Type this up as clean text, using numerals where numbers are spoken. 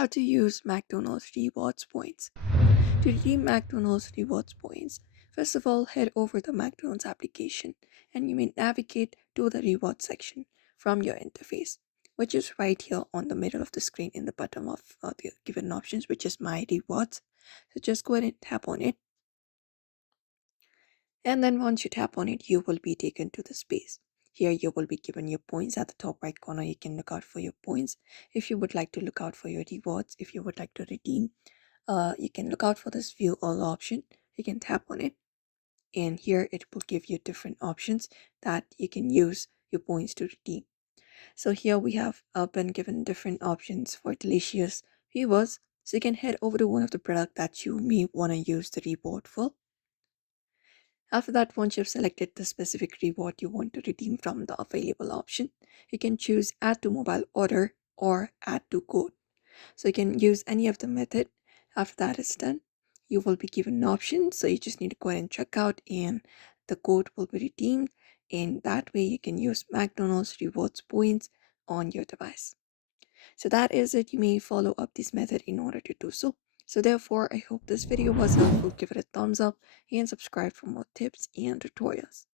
how to use McDonald's rewards points. To redeem McDonald's rewards points, first of all, head over the McDonald's application and you may navigate to the rewards section from your interface, which is right here on the middle of the screen in the bottom of the given options, which is My Rewards. So just go ahead and tap on it. And then once you tap on it, you will be taken to the space. Here you will be given your points at the top right corner. You can look out for your points. If you would like to look out for your rewards, if you would like to redeem, you can look out for this view all option. You can tap on it, and here it will give you different options that you can use your points to redeem. So here we have been given different options for delicious rewards. So you can head over to one of the product that you may want to use the reward for. After that, once you've selected the specific reward you want to redeem from the available option, you can choose add to mobile order or add to code. So you can use any of the method. After that is done, you will be given an option. So you just need to go ahead and check out and the code will be redeemed. And that way you can use McDonald's rewards points on your device. So that is it. You may follow up this method in order to do so. So therefore, I hope this video was helpful. Give it a thumbs up and subscribe for more tips and tutorials.